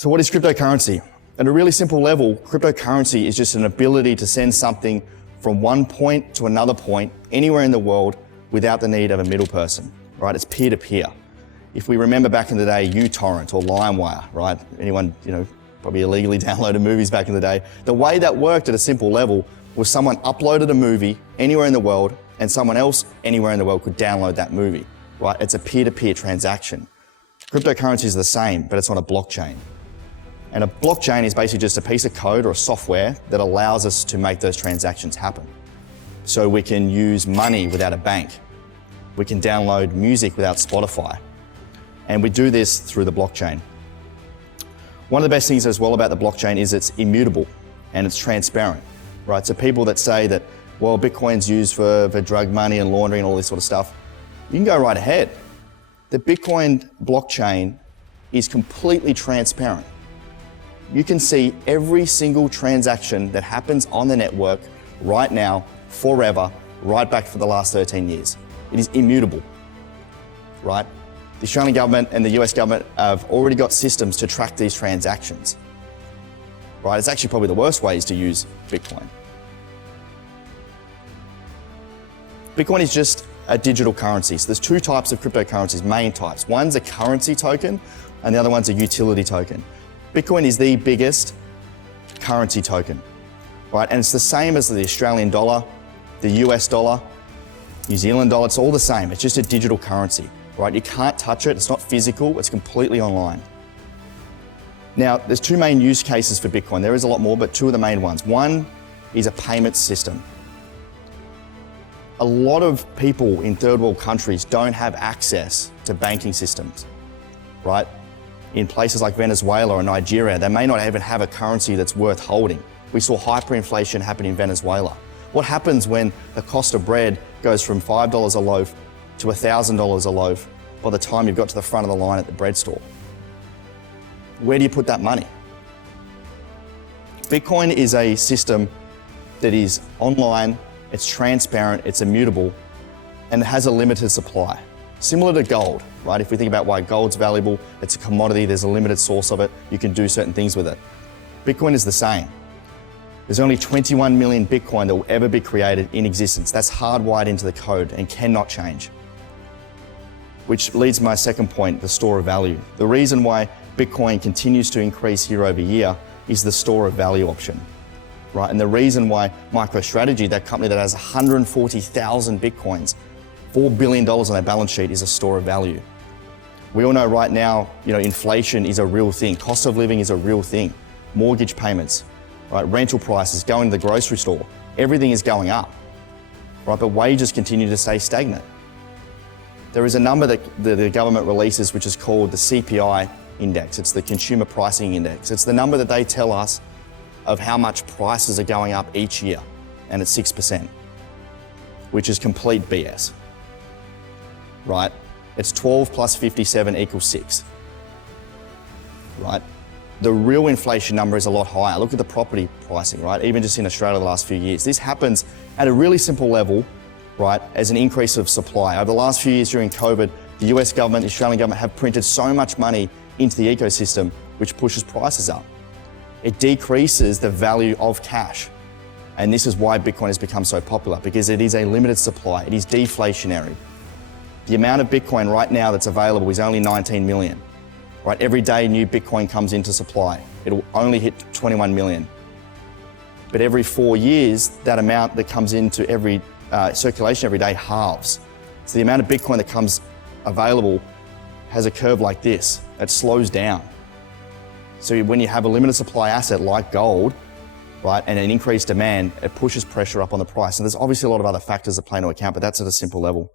So what is cryptocurrency? At a really simple level, cryptocurrency is just an ability to send something from one point to another point anywhere in the world without the need of a middle person, right? It's peer-to-peer. If we remember back in the day, uTorrent or LimeWire, right? Anyone, probably illegally downloaded movies back in the day. The way that worked at a simple level was someone uploaded a movie anywhere in the world and someone else anywhere in the world could download that movie, right? It's a peer-to-peer transaction. Cryptocurrency is the same, but it's on a blockchain. And a blockchain is basically just a piece of code or a software that allows us to make those transactions happen. So we can use money without a bank. We can download music without Spotify. And we do this through the blockchain. One of the best things as well about the blockchain is it's immutable and it's transparent, right? So people that say that, well, Bitcoin's used for drug money and laundering and all this sort of stuff, you can go right ahead. The Bitcoin blockchain is completely transparent. You can see every single transaction that happens on the network right now, forever, right back for the last 13 years. It is immutable, right? The Australian government and the US government have already got systems to track these transactions, right? It's actually probably the worst way is to use Bitcoin. Bitcoin is just a digital currency. So there's two types of cryptocurrencies, main types. One's a currency token and the other one's a utility token. Bitcoin is the biggest currency token, right? And it's the same as the Australian dollar, the US dollar, New Zealand dollar, it's all the same. It's just a digital currency, right? You can't touch it, it's not physical, it's completely online. Now, there's two main use cases for Bitcoin. There is a lot more, but two of the main ones. One is a payment system. A lot of people in third world countries don't have access to banking systems, right? In places like Venezuela or Nigeria, they may not even have a currency that's worth holding. We saw hyperinflation happen in Venezuela. What happens when the cost of bread goes from $5 a loaf to $1,000 a loaf by the time you've got to the front of the line at the bread store? Where do you put that money? Bitcoin is a system that is online, it's transparent, it's immutable, and it has a limited supply. Similar to gold, right? If we think about why gold's valuable, it's a commodity, there's a limited source of it, you can do certain things with it. Bitcoin is the same. There's only 21 million Bitcoin that will ever be created in existence. That's hardwired into the code and cannot change. Which leads to my second point, the store of value. The reason why Bitcoin continues to increase year over year is the store of value option, right? And the reason why MicroStrategy, that company that has 140,000 Bitcoins, $4 billion on their balance sheet, is a store of value. We all know right now, inflation is a real thing. Cost of living is a real thing. Mortgage payments, right? Rental prices, going to the grocery store, everything is going up, right? But wages continue to stay stagnant. There is a number that the government releases which is called the CPI index. It's the Consumer Pricing Index. It's the number that they tell us of how much prices are going up each year, and it's 6%, which is complete BS. Right? It's 12 plus 57 equals 6, right? The real inflation number is a lot higher. Look at the property pricing, right? Even just in Australia the last few years. This happens at a really simple level, right? As an increase of supply. Over the last few years during COVID, the US government, the Australian government have printed so much money into the ecosystem, which pushes prices up. It decreases the value of cash. And this is why Bitcoin has become so popular, because it is a limited supply. It is deflationary. The amount of Bitcoin right now that's available is only 19 million, right? Every day new Bitcoin comes into supply. It'll only hit 21 million. But every 4 years, that amount that comes into every circulation every day halves. So the amount of Bitcoin that comes available has a curve like this. It slows down. So when you have a limited supply asset like gold, right, and an increased demand, it pushes pressure up on the price. And there's obviously a lot of other factors that play into account, but that's at a simple level.